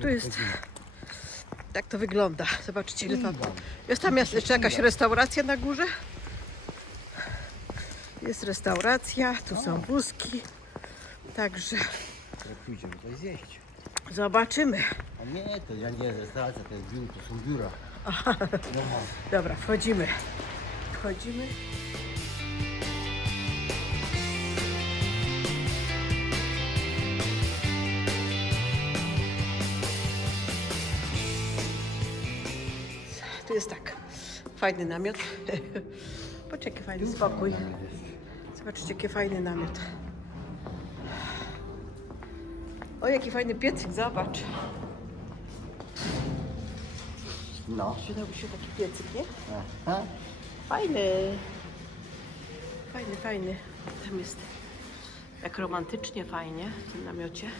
Tu jest. Tak to wygląda. Zobaczcie ile tam. Jest tam jest jeszcze jakaś restauracja na górze. Jest restauracja, tu są wózki. Także pójdziemy to zjeść. zobaczymy. A nie, to ja nie restauracja, to jest biuro, to są biura. No mam. Dobra, wchodzimy. Wchodzimy. Jest tak. Fajny namiot. Patrz jaki fajny spokój. Zobaczcie jaki fajny namiot. O jaki fajny piecyk, zobacz. No. Przydałby się taki piecyk, nie? Aha. Fajny. Fajny, fajny. Tam jest jak romantycznie fajnie w tym namiocie.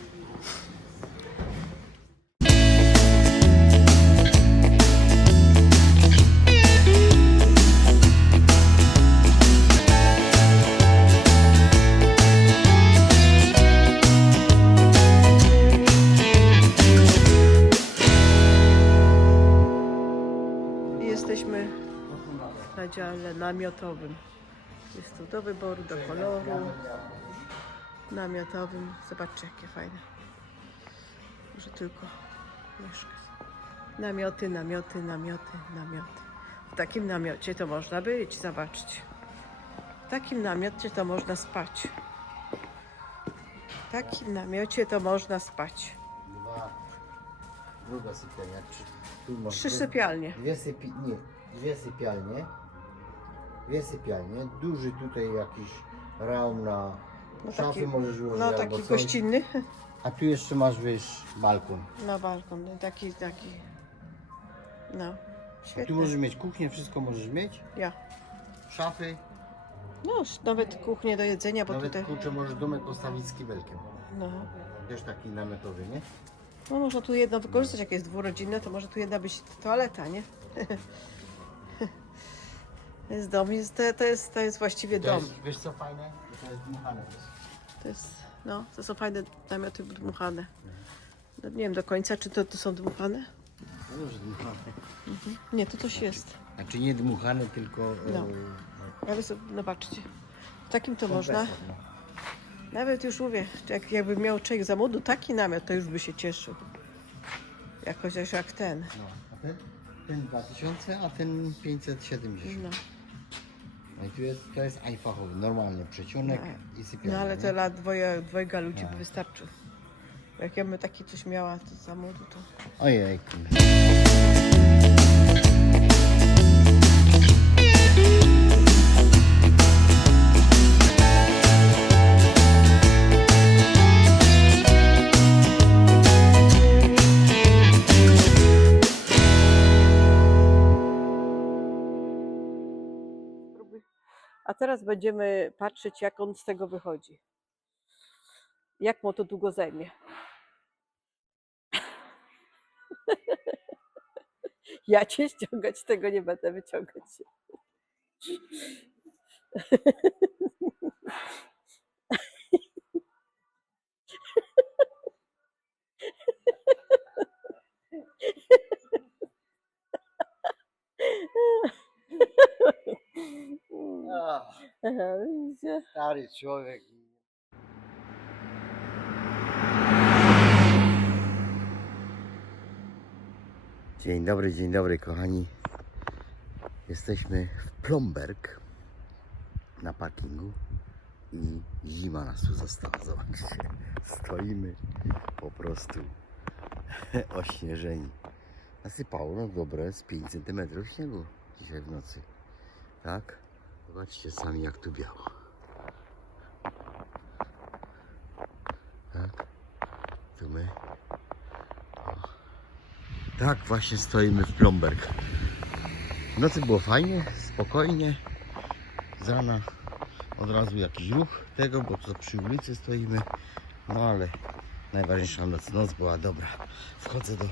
Namiotowym. Jest tu do wyboru, do koloru. Namiotowym. Zobaczcie, jakie fajne. Może tylko mieszkać. Namioty, namioty, namioty, namioty. W takim namiocie to można być, zobaczcie. W takim namiocie to można spać. W takim namiocie to można spać. Dwa. Druga sypialnia. Trzy, tu sypialnie. Dwie sypi... Nie. Dwie sypialnie. Dwie sypialnie. Duży tutaj jakiś raum na No szafy taki- możesz ułożyć No albo taki coś. gościnny. A tu jeszcze masz, wiesz, balkon. Na balkon, no taki, taki. No, A tu możesz mieć kuchnię, wszystko możesz mieć. Ja. Szafy. No, nawet kuchnię do jedzenia, bo Nawet tutaj. kurczę możesz domek postawić z kibelkiem. No. Też taki namiotowy, nie? no, można tu jedno wykorzystać, jak jest dwurodzinne, to może tu jedna być toaleta, nie? jest dom, jest, to, to, jest, to jest właściwie To dom. jest, wiesz co fajne? To jest dmuchane. To jest, no, to są fajne namioty dmuchane. No, nie wiem do końca, czy to, to są dmuchane? No już dmuchane. Nie, to coś jest. Znaczy nie dmuchane, tylko... No. e, Ale so- zobaczcie. W takim to można. no. Nawet już mówię, jak, jakby miał człowiek za młodu taki namiot, to już by się cieszył. Jakoś jak ten. No, a ten? Ten 2000, a ten 570. No, No i tu jest, to jest ajfachowy, normalny przeciąg i sypialnia. no ale nie? to dla dwoje, dwojga ludzi No. by wystarczył. Jak ja bym taki coś miała, to za młodu to... Ojej. A teraz będziemy patrzeć, jak on z tego wychodzi. Jak mu to długo zajmie. Ja cię ściągać tego nie będę wyciągać się. Aha, widzicie? Stary człowiek. Dzień dobry, dzień dobry kochani. Jesteśmy w Plomberg na parkingu i zima nas tu została. Zobaczcie, stoimy po prostu ośnieżeni. Nasypało no dobre z 5 cm śniegu dzisiaj w nocy. Tak? Zobaczcie sami jak tu biało. Tak? Tu my. O. Tak właśnie stoimy w Plomberg. W nocy było fajnie, spokojnie. Z rana od razu jakiś ruch tego, bo to przy ulicy stoimy. No ale najważniejsza noc, noc była dobra. Wchodzę do,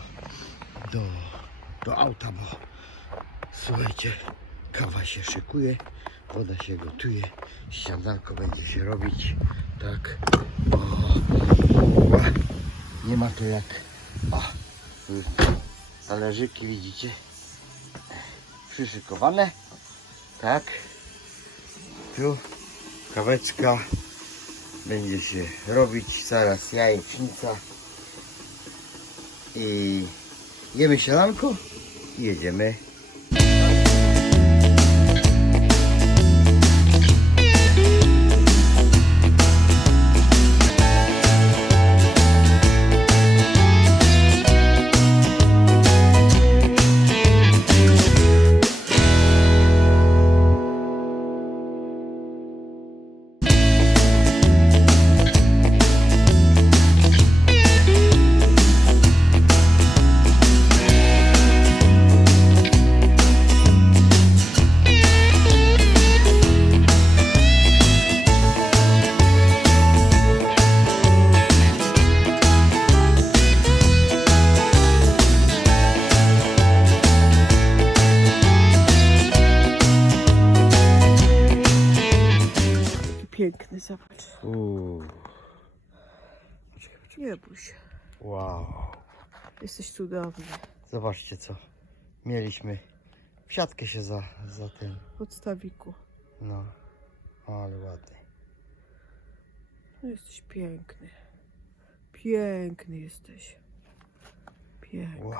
do, do auta, bo słuchajcie, kawa się szykuje, woda się gotuje, śniadanko będzie się robić. Tak. O, Nie ma to jak... O, tu talerzyki widzicie? Przyszykowane. Tak. Tu kaweczka. Będzie się robić zaraz jajecznica. I jemy sielanko i jedziemy. Nie bój się. wow. Jesteś cudowny. Zobaczcie co. Mieliśmy. W siatkę się za, za tym. Podstawiku. No. Ale ładny. No jesteś piękny. Piękny jesteś. Piękny. Wow.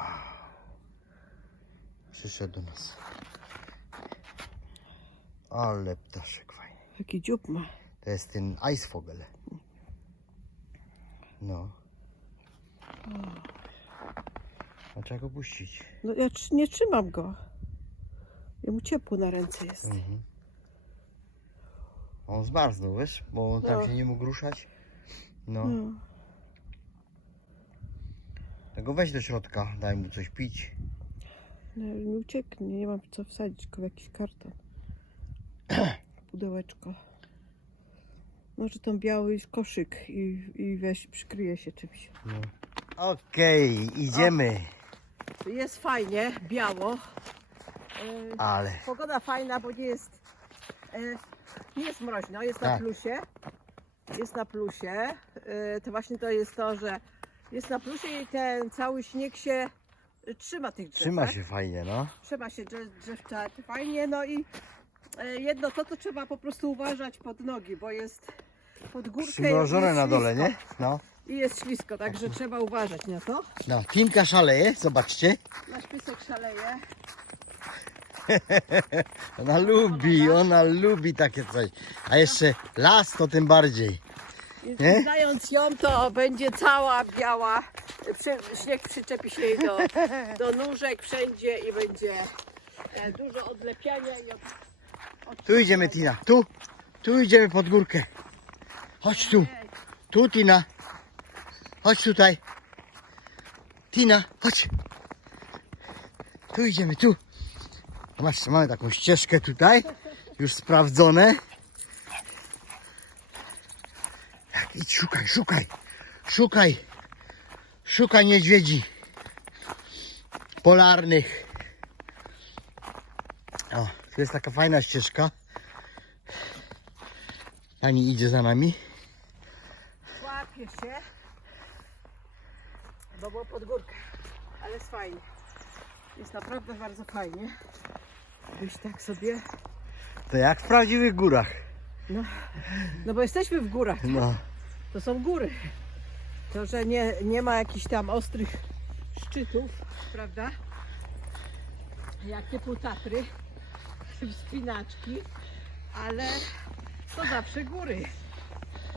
Przyszedł do nas. Ale ptaszek fajny. Jaki dziób ma. To jest ten Eisvogel. No. A trzeba go puścić. No ja tr- nie trzymam go. Jemu ciepło na ręce jest. Mhm. On zmarznął, wiesz? Bo on tam No. się nie mógł ruszać. No. No. Tego weź do środka, daj mu coś pić. No, mi ucieknie, nie mam co wsadzić go w jakiś karton. Pudełeczko. Może ten biały koszyk i, i weź, przykryje się czymś. No. Okej, idziemy. Jest fajnie, biało. E, Ale. Pogoda fajna, bo nie jest, e, nie jest mroźno, jest na Tak. plusie. Jest na plusie. E, to właśnie to jest to, że jest na plusie i ten cały śnieg się trzyma tych drzew. Trzyma tak? się fajnie, no. Trzyma się drzew, drzewczat fajnie, no i e, jedno to, to trzeba po prostu uważać pod nogi, bo jest pod górkę Przymrożone jest na dole, ślisko. nie? No. I jest ślisko, także trzeba uważać na to. No, Tinka szaleje, zobaczcie. Nasz piesek szaleje. Ona lubi, ona lubi takie coś. A jeszcze las to tym bardziej. I Nie? Znając ją, to będzie cała biała. Przy, śnieg przyczepi się jej do, do nóżek wszędzie i będzie e, dużo odlepiania i od Tu idziemy Tina, tu. Tu idziemy pod górkę. Chodź tu. Tu Tina. Chodź tutaj. Tina, chodź. Tu idziemy, tu. Zobaczcie, mamy taką ścieżkę tutaj. Już sprawdzone. Tak, idź, szukaj, szukaj. Szukaj. Szukaj niedźwiedzi. Polarnych. O, tu jest taka fajna ścieżka. Pani idzie za nami. Łapie się. Bo było pod górkę. Ale jest fajnie. Jest naprawdę bardzo fajnie. Byś tak sobie. To jak w prawdziwych górach. No, no bo jesteśmy w górach. No. To są góry. To, że nie, nie ma jakichś tam ostrych szczytów, prawda? Jak typu Tatry, wspinaczki, ale to zawsze góry.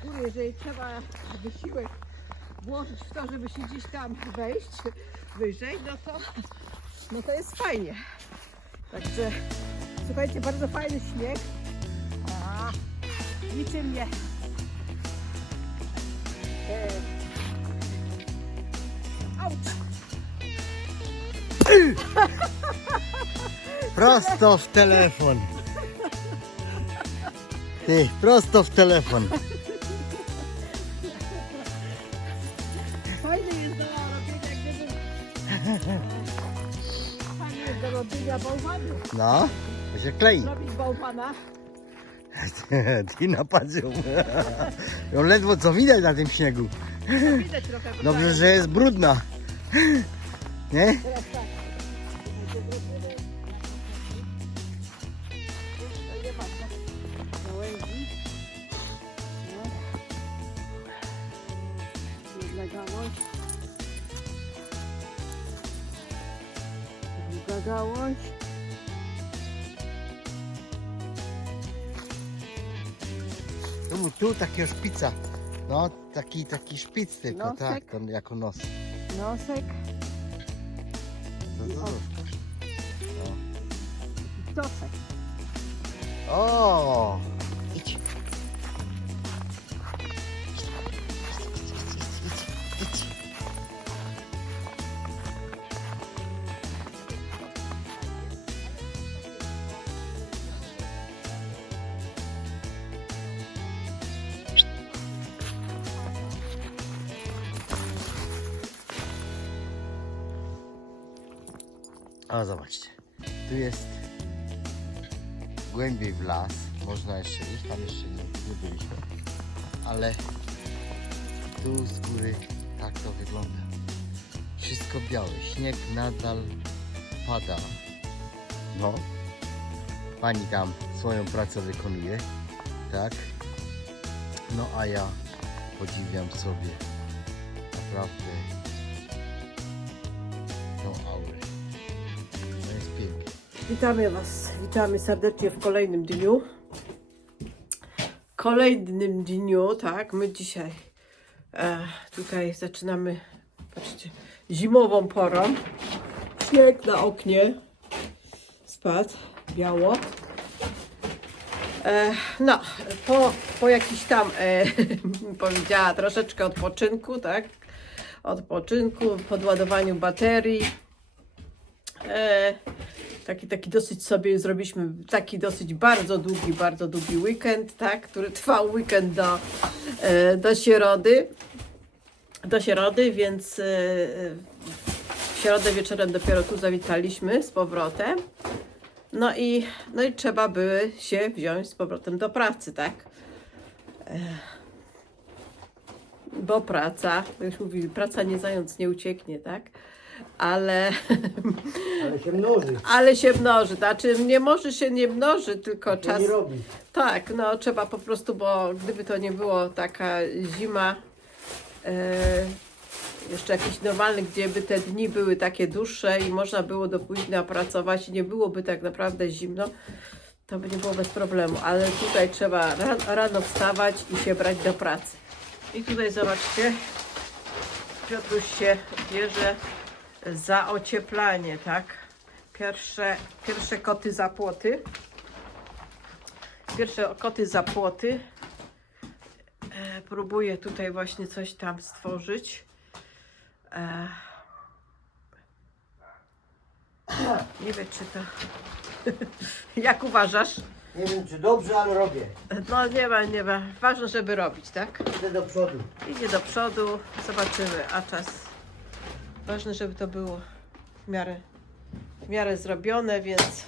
Góry, jeżeli trzeba wysiłek włożyć w to, żeby się gdzieś tam wejść wyżej, no to, no to jest fajnie. Także słuchajcie, bardzo fajny śnieg. A, niczym nie! Prosto w telefon. Ty, prosto w telefon. No, to się klei. Zrobić bałwana. Tina patrz ją. Ją ledwo co widać na tym śniegu. No, widać trochę. Dobrze, że jest brudna. Nie? Gałąź. Druga gałąź. Tu, tu takiego szpica. No, taki, taki szpic tylko, Nosek. tak, to jako nos. Nosek. To, to, to. Stosek. O! O, zobaczcie. Tu jest głębiej w las. Można jeszcze iść, tam jeszcze nie, nie byliśmy. Ale tu z góry tak to wygląda. Wszystko białe. Śnieg nadal pada. No. Pani tam swoją pracę wykonuje. Tak. No a ja podziwiam sobie naprawdę tą aurę. Witamy Was, witamy serdecznie w kolejnym dniu. Kolejnym dniu, tak, my dzisiaj e, tutaj zaczynamy, patrzcie, zimową porą. Śnieg na oknie spadł, biało. E, no, po, po jakiś tam, e, powiedziała, troszeczkę odpoczynku, tak, odpoczynku, podładowaniu baterii. E, taki, taki dosyć sobie zrobiliśmy, taki dosyć bardzo długi, bardzo długi weekend, tak, który trwał weekend do, e, do środy, do środy, więc e, w środę wieczorem dopiero tu zawitaliśmy z powrotem. No i, no i trzeba by się wziąć z powrotem do pracy, tak? E, Bo praca, jak już mówili, praca nie zając nie ucieknie, tak? Ale Ale się mnoży. ale się mnoży. Znaczy nie może się nie mnoży, tylko To czas. nie robi. Tak, no trzeba po prostu, bo gdyby to nie było taka zima, e, jeszcze jakiś normalny, gdzie by te dni były takie dłuższe i można było do późna pracować i nie byłoby tak naprawdę zimno, to by nie było bez problemu. Ale tutaj trzeba ra- rano wstawać i się brać do pracy. I tutaj zobaczcie, Piotruś się bierze za ocieplanie, tak? Pierwsze, pierwsze koty za płoty. Pierwsze koty za płoty. E, próbuję tutaj właśnie coś tam stworzyć. E, nie wiem, czy to. Jak uważasz? Nie wiem czy dobrze, ale robię. No nie ma, nie ma. Ważne, żeby robić, tak? Idę do przodu. Idzie do przodu, zobaczymy, a czas. Ważne, żeby to było w miarę, w miarę zrobione, więc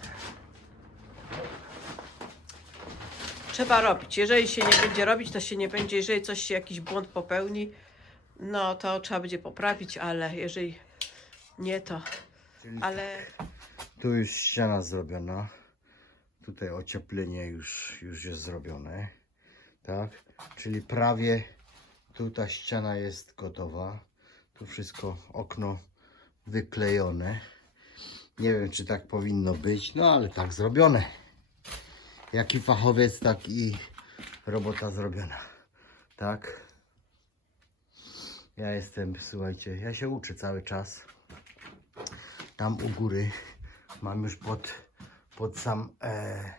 trzeba robić. Jeżeli się nie będzie robić, to się nie będzie. Jeżeli coś się jakiś błąd popełni, no to trzeba będzie poprawić, ale jeżeli nie, to. Ale Tu już ściana zrobiona. Tutaj ocieplenie już, już jest zrobione. Tak? Czyli prawie tu ta ściana jest gotowa. Tu wszystko okno wyklejone. Nie wiem, czy tak powinno być, no ale tak zrobione. Jaki fachowiec, tak i robota zrobiona. Tak? Ja jestem, słuchajcie, ja się uczę cały czas. Tam u góry mam już pod, pod sam e,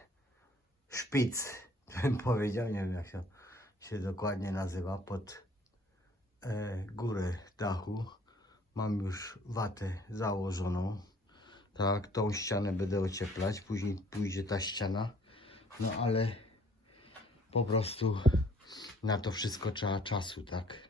szpic, bym powiedział, nie wiem jak się, się dokładnie nazywa, pod górę dachu. Mam już watę założoną. Tak, tą ścianę będę ocieplać, później pójdzie ta ściana. No ale po prostu na to wszystko trzeba czasu, tak?